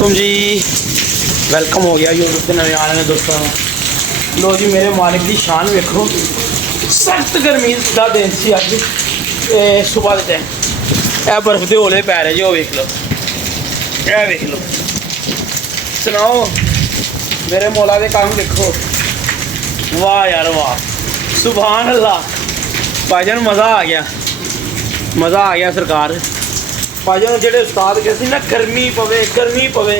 वालेकुम जी, वेलकम हो गया यूट्यूब के नवे आने दोस्तों। लो जी मेरे मालिक की शान वेखो, सख्त गर्मी का दिन सी अज सुबह के टाइम। यह बर्फ के ओले पै रहे जी, वो वेख लो, यह वेख लो। सुनाओ मेरे मौला के काम देखो, वाह यार वाह, सुभान अल्लाह। भाईजान मज़ा आ गया, मज़ा आ गया सरकार। भाईजान जेडे उस्ताद कहते ना गर्मी पवे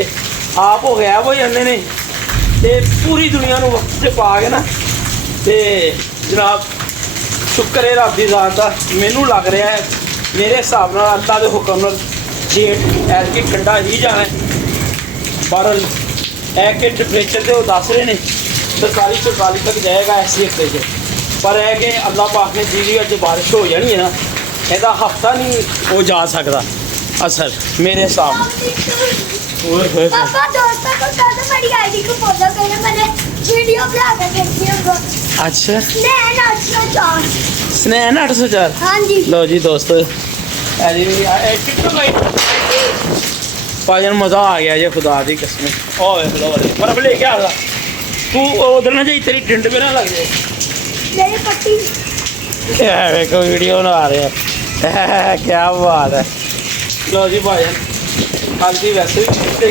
आप हो गया वो जाते ने ते पूरी दुनिया को वक्त से पा के ना ते जनाब शुक्र है रब की ज़ात का। मैनू लग रहा है मेरे हिसाब नाल अल्लाह के हुक्म नाल जेठ ऐतकी ठंडा ही जाना है। बहरहाल है कि टैंपरेचर तो दस रहे हैं 43-44 तक जाएगा ऐसे हफ्ते से, पर है कि अल्लाह पाक ने जी अज बारिश हो जानी है ना, ਇਹਦਾ हफ्ता नहीं वो जा सकता असर मेरे हिसाब पापा दोस्तों को तो बड़ी आईडी को फॉलो करना, मैंने वीडियो बना के भेजी है। अच्छा स्नैन 804 हाँ जी। लो जी दोस्तों भाजन मज़ा आ गया जी, खुदा की कसम। बर्फ लेके आ रहा तू उधर ना जाइए, तेरी ठंड पे ना लग जाए। मेरी पट्टी देखो वीडियो बना रहे हैं, क्या बात है। लो जी भाजन कल की वैसे भी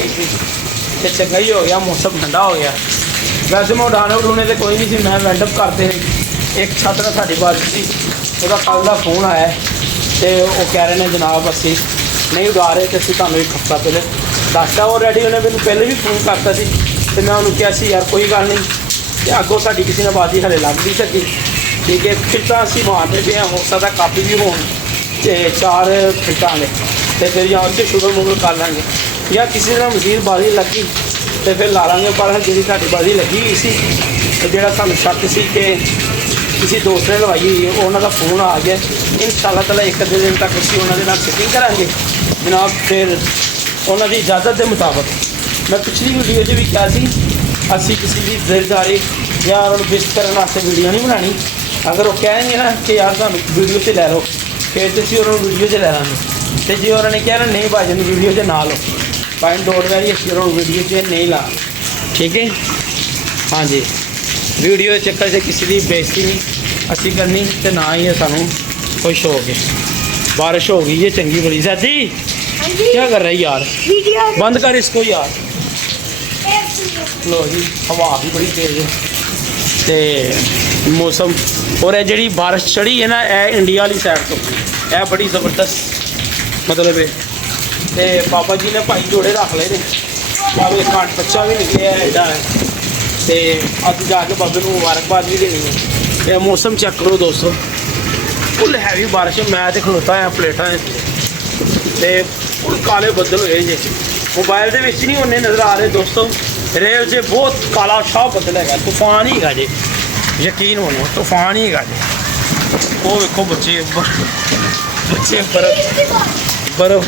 की चंगा ही हो गया, मौसम ठंडा हो गया। वैसे मैं उड़ाने तो कोई नहीं सी, मैं वेंडअप करते एक छत ना साड़ी बारिश थी, वह कल का फोन आया तो वो कह रहे हैं जनाब असी नहीं उड़ा रहे, तो असं तुम एक हफ्ता पहले दसता। ऑलरेडी उन्हें मैंने पहले भी फोन करता सी, तो मैं उन्होंने कहा सी यार कोई गल नहीं, तो अगों साड़ी किसी ने बाजी हले लग नहीं सकी, ठीक है। फिल्टा असी मारते पे हो सकता काफ़ी भी हो 4 फिल्टा ने, तो फिर या उससे शुगर मुगर कर लेंगे, या किसी ने मजीद बाजी लगी तो फिर ला लेंगे। पर जी साड़ी बाजी लगी हुई सी, जो सू शक से कि किसी दोस्त ने लवाई हुई है, उन्होंने फोन आ गया। इंशाअल्लाह ताला एक अद्धे दिन तक असी उन्होंने फिटिंग करांगे जनाब। फिर उन्होंने इजाज़त के मुताबिक मैं पिछली वीडियो भी कहा सी असी किसी की दिलदारी या उन्होंने विश करने वास्ते वीडियो नहीं बनानी। अगर वो कहेंगे ना कि यार तुम वीडियो से लै लो, फिर तो असी उन्होंने वीडियो से लै लेंगे। तो जो उन्होंने कहना नहीं भाई जी वीडियो से ना लो, भाई डोर वाली असी उन्होंने वीडियो से नहीं ला, ठीक है। हाँ जी, वीडियो के चक्कर से किसी की बेइज्जती नहीं असी करनी, तो ना ही सानू कोई शौक है। बारिश हो गई है चंगी बड़ी। साथी क्या कर रही यार, बंद कर इसको यार। लो जी हवा भी बड़ी तेज है, तो मौसम और यह जी बारिश चढ़ी है ना, यह इंडिया वाली साइड तो यह बड़ी ज़बरदस्त मतलब है। तो बाबा जी ने भाई जोड़े रख ले, बाबे खंड बच्चा भी निकले एडा है, तो अज जाके बाबे को मुबारकबाद भी देनी है। तो मौसम चेक करो दोस्तों, फुल हैवी बारिश। मैं तो खलोता है प्लेटा तो फुल काले बदल हुए जे, मोबाइल के नहीं होने नज़र आ रहे दोस्तों। रेल से बहुत काला शाह बदल है, तूफान ही है जी, यकीन होना तूफान ही है जी। वो देखो बच्चे बर्फ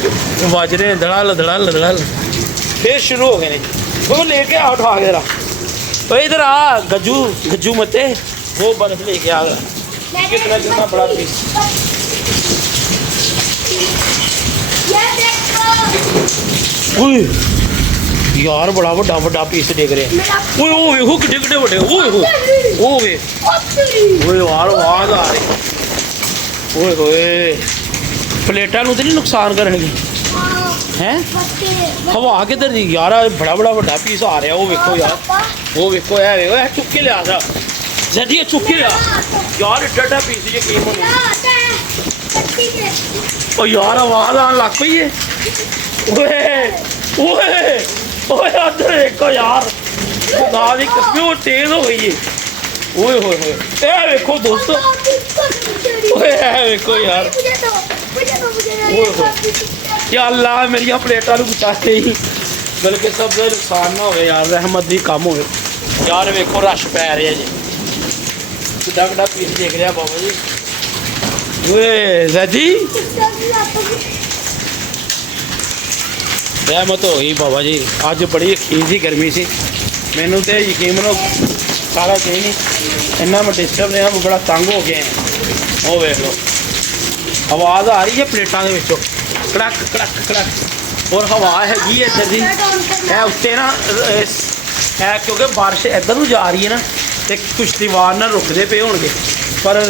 बज रहे हैं, धड़ाल धड़ाल धड़ाल। फिर शुरू हो गए वो लेके आ उठा के जरा, तो इधर आ गज्जू मते वो बर्फ लेके आ गया। कितना कितना बड़ा पीस यार, बड़ा बड़ा बड़ा पीस देख रहे हैं। ओए देखो किड्डे किड्डे बड़े, ओए यार आवाज आ रही। ओए होए प्लेटा तो नहीं नुकसान करनगे हैं, हवा किधर दी यार, बड़ा बड़ा बड़ा पीस आ रहा। वो वेखो यार, वो वेखो है चुक के लिया था जल्दी, चुक के लिया यार एडा पीस यकीन हो यार। आवाज आने लग पई है। ओए अदर देखो यार, खुदा दी कसम वो तेज हो गई है। ओए होए होए देखो दोस्तों, देखो यार, या अल्लाह मेरिया प्लेटा बचाते ही, बल्कि सब नुकसान ना हो यार, रहमत भी कम हो यार। वेखो रश पै रहा जी, किड्डा किड्डा पीस देख रहा बाबा जी। जी रहमत हो गई बाबा जी, अज बड़ी अखीर सी गर्मी सी। मैनू तो यकीन मनो सारा कहीं नहीं, इन्ना मैं डिस्टर्ब रहा, बड़ा तंग हो गया। वो वेख लो आवाज़ आ रही है प्लेटा के विचों, कड़क कड़क कड़क। ਔਰ ਹਵਾ ਹੈਗੀ ਹੈ ਇੱਧਰ ਦੀ ਇਹ ਉੱਤੇ ਨਾ ਇਹ ਕਿਉਂਕਿ ਬਾਰਿਸ਼ ਇੱਧਰ ਨੂੰ ਜਾ ਰਹੀ ਹੈ ਨਾ ਤੇ ਕਿਸ਼ਤੀਵਾੜ ਨਾਲ ਰੁਕਦੇ ਪਏ ਹੋਣਗੇ ਪਰ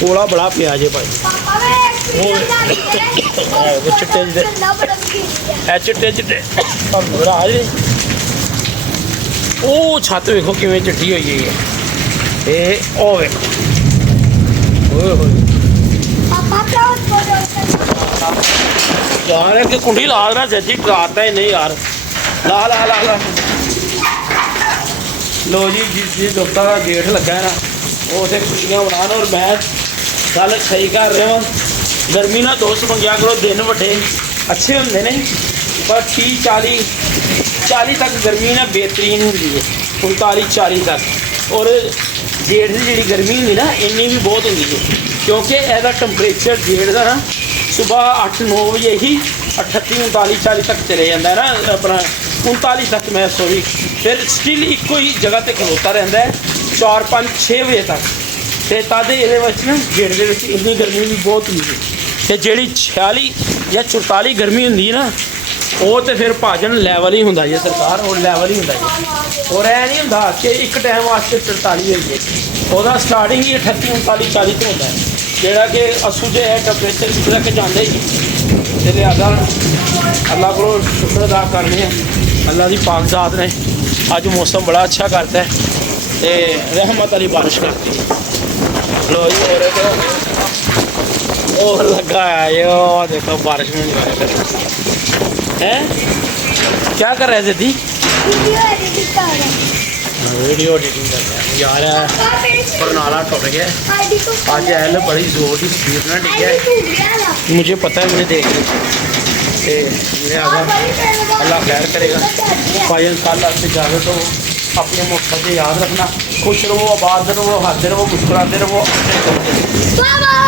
ਕੋਲਾ ਬੜਾ ਪਿਆ ਜੇ ਭਾਈ ਪਾਪਾ ਵੇ ਉਹ ਚਿੱਟੇ ਜਿਹੇ ਠੰਡਾ ਬੜਾ ਪੀਂਦੀ ਹੈ ਇਹ ਚਿੱਟੇ ਰਾਜ ਉਹ ਛੱਤ ਵੇਖੋ ਕਿਵੇਂ ਚਿੱਟੀ ਹੋਈ ਹੋਈ ਹੈ ਤੇ ਉਹ ਵੇਖੋ ਓਏ ਹੋਏ ਪਾਪਾ ਕਿਉਂ ਬੋਲੋ ਯਾਰ ਇਹ ਕਿ ਕੁੰਡੀ ਲਾ ਦੇਣਾ ਜੱਜੀ ਡਰਾਤਾ ਹੀ ਨਹੀਂ ਯਾਰ ਲਾ ਲੋ ਜੀ ਜਿਸ ਦੋਸਤਾਂ ਦਾ ਗੇਟ ਲੱਗਾ ਹੈ ਨਾ ਉਹ ਤੇ ਖੁਸ਼ੀਆਂ ਮਨਾਉਣ ਔਰ ਮੈਂ ਗੱਲ ਸਹੀ ਕਰ ਰਿਹਾ ਹਾਂ ਗਰਮੀ ਨਾਲ ਦੋਸਤ ਮੰਗਿਆ ਕਰੋ ਦਿਨ ਵੱਡੇ ਅੱਛੇ ਹੁੰਦੇ ਨੇ ਪਰ 40 ਤੱਕ ਗਰਮੀ ਨਾ ਬਿਹਤਰੀਨ ਹੁੰਦੀ ਹੈ 39 40 ਤੱਕ ਔਰ ਜੇਠ ਦੀ ਜਿਹੜੀ ਗਰਮੀ ਹੁੰਦੀ ਨਾ ਇੰਨੀ ਵੀ ਬਹੁਤ ਹੁੰਦੀ ਹੈ ਕਿਉਂਕਿ ਇਹਦਾ ਟੈਂਪਰੇਚਰ ਜੇਠ ਦਾ ਨਾ ਸਵੇਰ 8-9 ਵਜੇ ਹੀ 38 39 40 ਤੱਕ ਚਲੇ ਜਾਂਦਾ ਹੈ ਨਾ ਆਪਣਾ 39 ਤੱਕ ਮੈਂ ਸੋਰੀ ਫਿਰ ਸਟਿਲ ਇੱਕੋ ਹੀ ਜਗ੍ਹਾ ਤੇ ਖਲੋਤਾ ਰਹਿੰਦਾ ਹੈ 4-5-6 ਵਜੇ ਤੱਕ ਤੇ ਤਦ ਇਹਦੇ ਵਿੱਚ ਨਾ ਜੇਠ ਦੇ ਵਿੱਚ ਇੰਨੀ ਗਰਮੀ ਵੀ ਬਹੁਤ ਹੁੰਦੀ ਹੈ ਤੇ ਜਿਹੜੀ 46 ਜਾਂ 44 ਗਰਮੀ ਹੁੰਦੀ ਹੈ ਨਾ ਉਹ ਤੇ ਫਿਰ ਭਾਜਨ ਲੈਵਲ ਹੀ ਹੁੰਦਾ ਜੀ ਸਰਕਾਰ ਉਹ ਲੈਵਲ ਹੀ ਹੁੰਦਾ ਜੀ ਔਰ ਇਹ ਨਹੀਂ ਹੁੰਦਾ ਕਿ ਇੱਕ ਟਾਈਮ ਵਾਸਤੇ 43 ਹੋਈਏ ਉਹਦਾ ਸਟਾਰਟਿੰਗ ਹੀ 38 39 40 ਤੋਂ ਹੁੰਦਾ ਹੈ ਜਿਹੜਾ ਕਿ ਅਸੂ ਦੇ ਹੈ ਟੈਂਪਰੇਚਰ ਜਿੱਥੇ ਤੱਕ ਜਾਂਦਾ ਹੀ ਨਹੀਂ ਤੇ ਲਿਆਦਾ ਅੱਲਾਹ ਕੋਲੋਂ ਸ਼ੁਕਰ ਅਦਾ ਕਰਨੇ ਆ ਅੱਲਾਹ ਦੀ ਪਾਕ ਜ਼ਾਤ ਨੇ ਅੱਜ ਮੌਸਮ ਬੜਾ ਅੱਛਾ ਕਰਤਾ ਹੈ ਤੇ ਰਹਿਮਤ ਵਾਲੀ ਬਾਰਿਸ਼ ਕਰਤੀ ਲੋ ਜੀ ਹੋ ਰਹੇ और लगा है यो देखो बारिश में नहीं कर हैं क्या कर रहे थे दी वीडियो एडिटिंग कर रहे हैं वीडियो एडिटिंग कर रहे हैं यार पर नाला टूट गया आईडी को आज एल बड़ी जोर की स्पीड ना डिग्या आईडी टूट गया ना मुझे पता है मुझे देख ते मेरे आगे अल्लाह खैर करेगा भाई इंशाल्लाह से जावे तो अपने मकसद याद रखना खुश रहो आबाद रहो हंसते रहो मुस्कुराते रहो बाबा